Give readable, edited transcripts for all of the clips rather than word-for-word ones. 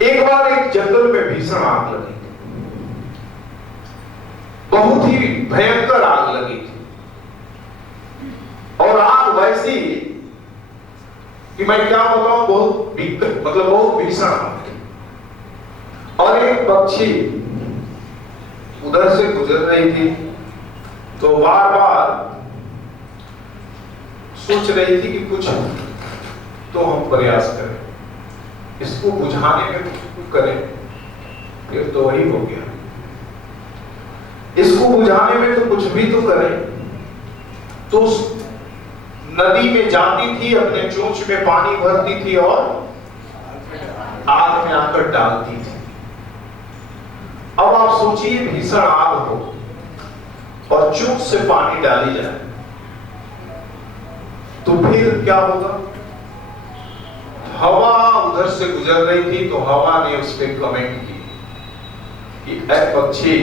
एक बार एक जंगल में भीषण आग लगी थी, बहुत ही भयंकर आग लगी थी, और आग वैसी कि मैं क्या बताऊं, बहुत भीषण आग थी। और एक पक्षी उधर से गुजर रही थी, तो बार बार सोच रही थी कि कुछ तो हम प्रयास करें, इसको बुझाने में कुछ करें। फिर तो वही हो गया, इसको बुझाने में तो कुछ भी तो करें। तो नदी में जाती थी, अपने चोंच में पानी भरती थी और आग में आकर डालती थी। अब आप सोचिए, भीषण आग हो और चोंच से पानी डाली जाए तो फिर क्या होगा? हवा उधर से गुजर रही थी, तो हवा ने उस पर कमेंट की कि ऐ पक्षी,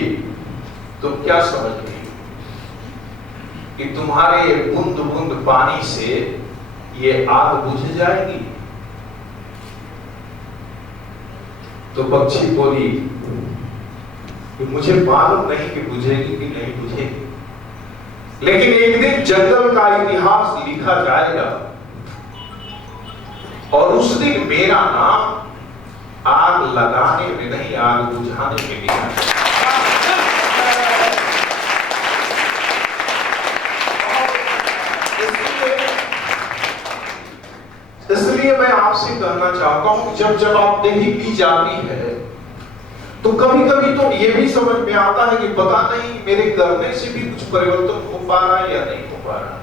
तुम क्या समझ रही कि तुम्हारे बूंद बूंद पानी से ये आग बुझ जाएगी? तो पक्षी बोली कि मुझे मालूम नहीं कि बुझेगी कि नहीं बुझेगी, लेकिन एक दिन जंगल का इतिहास लिखा जाएगा और उस दिन मेरा नाम आग लगाने में नहीं, आग बुझाने में लिखा जाएगा। इसलिए मैं आपसे कहना चाहता हूं, जब जवाबदेही दी जाती है तो कभी कभी तो ये भी समझ में आता है कि पता नहीं मेरे करने से भी कुछ परिवर्तन हो पा रहा है या नहीं हो पा रहा है।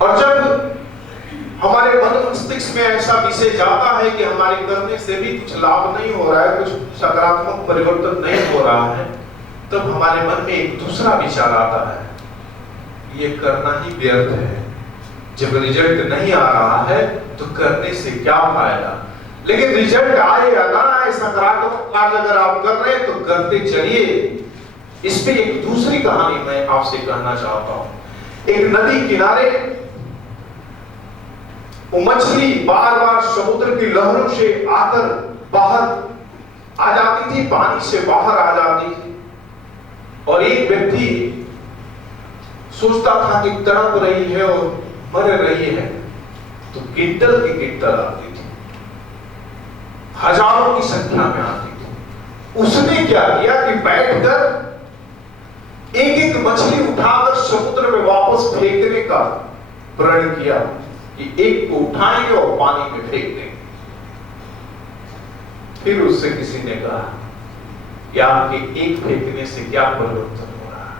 और जब हमारे मन मस्तिष्क में ऐसा विषय जाता है कि हमारे करने से भी कुछ लाभ नहीं हो रहा है, कुछ सकारात्मक परिवर्तन नहीं हो रहा है, तब हमारे मन में एक दूसरा विचार आता है, ये करना ही व्यर्थ है। जब रिजल्ट नहीं आ रहा है तो करने से क्या फायदा? लेकिन रिजल्ट आए या ना आए, सकारात्मक कार्य अगर आप कर रहे हैं तो करते चलिए। इस पे एक दूसरी कहानी मैं आपसे कहना चाहता हूं। एक नदी किनारे वो मछली बार बार समुद्र की लहरों से आकर बाहर आ जाती थी, पानी से बाहर आ जाती थी, और एक व्यक्ति सोचता था कि तड़प रही है और मर रही है, तो गिट्टल की गिट्टल आती थी, हजारों की संख्या में आती थी। उसने क्या किया कि बैठकर एक एक मछली उठाकर समुद्र में वापस फेंकने का प्रण किया कि एक को उठाएंगे और पानी में फेंक देंगे। फिर उससे किसी ने कहा कि आपके एक फेंकने से क्या परिवर्तन हो रहा है?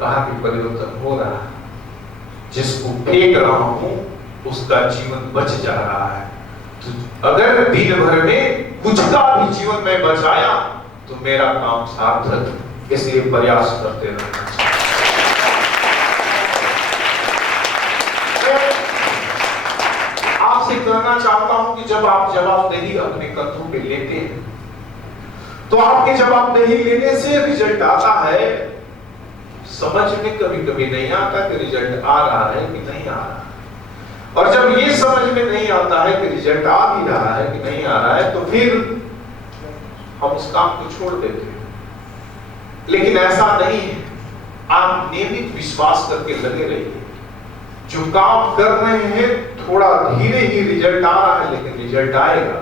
कहा कि परिवर्तन हो रहा है, जिसको फेंक रहा हूं उसका जीवन बच जा रहा है। तो अगर दिन भर में कुछ का भी जीवन में बचाया तो मेरा काम सार्थक, इसलिए प्रयास करते रहना चाहिए। आपसे कहना चाहता हूं कि जब आप जवाबदेही अपने कंधों पे लेते हैं तो आपके जवाबदेही लेने से रिजल्ट आता है। समझ में कभी कभी नहीं आता कि रिजल्ट आ रहा है कि नहीं आ रहा, और जब ये समझ में नहीं आता है कि रिजल्ट आ भी रहा है कि नहीं आ रहा है तो फिर हम उस काम को छोड़ देते हैं। लेकिन ऐसा नहीं है, आप नियमित विश्वास करके लगे रहिए। जो काम कर रहे हैं थोड़ा धीरे ही रिजल्ट आ रहा है, लेकिन रिजल्ट आएगा।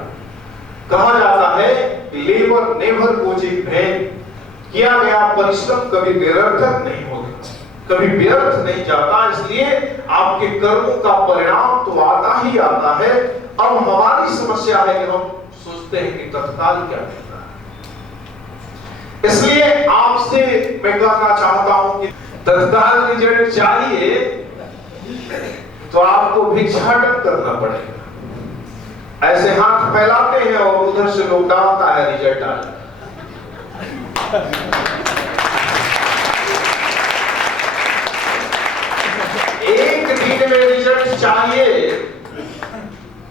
कहा जाता है labour never goes in vain, किया गया परिश्रम कभी निरर्थक नहीं होता, कभी व्यर्थ नहीं जाता। इसलिए आपके कर्मों का परिणाम तो आता ही आता है। अब हमारी समस्या है कि हम सोचते हैं कि तत्काल क्या मिलता है। इसलिए आपसे मैं कहना चाहता हूं कि तत्काल रिजल्ट चाहिए तो आपको भिक्षाटन करना पड़ेगा। ऐसे हाथ फैलाते हैं और उधर से लोग डालता है, रिजल्ट आ जाता है। एक दिन में रिजल्ट चाहिए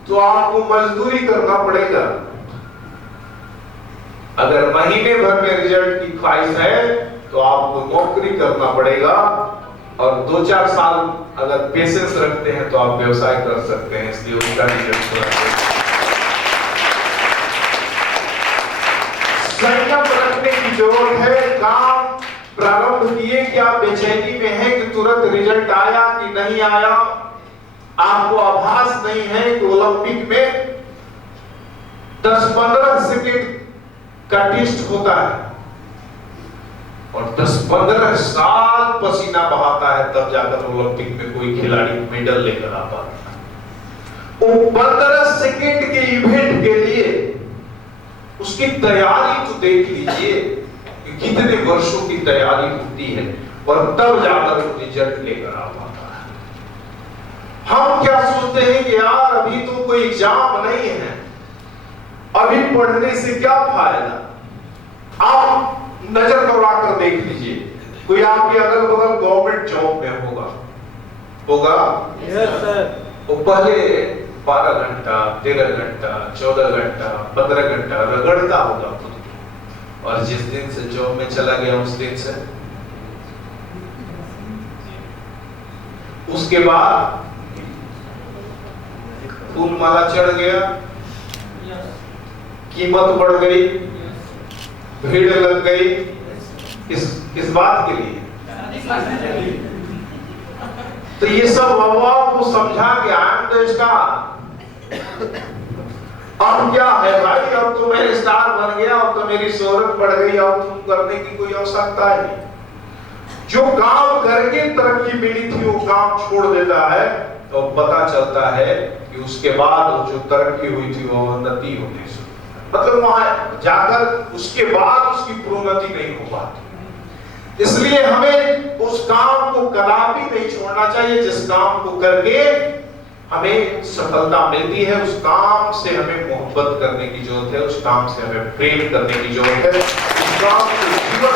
तो आपको मजदूरी करना पड़ेगा। अगर महीने भर में रिजल्ट की ख्वाहिश है तो आपको नौकरी करना पड़ेगा, और 2-4 साल अगर पेशेंस रखते हैं तो आप व्यवसाय कर सकते हैं। इसलिए उसका रिजल्ट संयम रखने की जरूरत है। काम प्रारंभ किए कि आप बेचैनी में हैं कि तुरंत रिजल्ट आया कि नहीं आया, आपको आभास नहीं है कि ओलंपिक में 10-15 सेकंड का टेस्ट होता है और 10-15 साल पसीना बहाता है, तब जाकर ओलंपिक में कोई खिलाड़ी मेडल लेकर आ पाता है। वो 15 सेकंड के इवेंट के लिए उसकी तैयारी तो देख लीजिए कि कितने वर्षों की तैयारी होती है और तब जाकर वो रिजल्ट लेकर आ पाता है। हम क्या सोचते हैं कि यार अभी तो कोई एग्जाम नहीं है, अभी पढ़ने से क्या फायदा। आप नजर दौड़ा कर देख लीजिए, कोई आपके अगल बगल गवर्नमेंट जॉब में होगा यस सर। वो पहले 12 घंटा 13 घंटा 14 घंटा 15 घंटा रगड़ता होगा खुद को, और जिस दिन से जॉब में चला गया उस दिन से उसके बाद फूल माला चढ़ गया, कीमत बढ़ गई, भीड़ लग गई, किस बात के लिए। तो ये सब अफवाह को समझा के आम देश का अब क्या है भाई, अब तो मैं स्टार बन गया, अब तो मेरी शोहरत बढ़ गई, अब तुम करने की कोई आवश्यकता नहीं। जो काम करके तरक्की मिली थी वो काम छोड़ देता है तो पता चलता है कि उसके बाद जो तरक्की हुई थी वो उन्नति होती है, मतलब वहां जाकर उसके बाद उसकी प्रोन्नति नहीं हो पाती। इसलिए हमें उस काम को कदापि नहीं छोड़ना चाहिए जिस काम को करके हमें सफलता मिलती है। उस काम से हमें मोहब्बत करने की जरूरत है, उस काम से हमें प्रेम करने की जरूरत है, उस काम को जीवन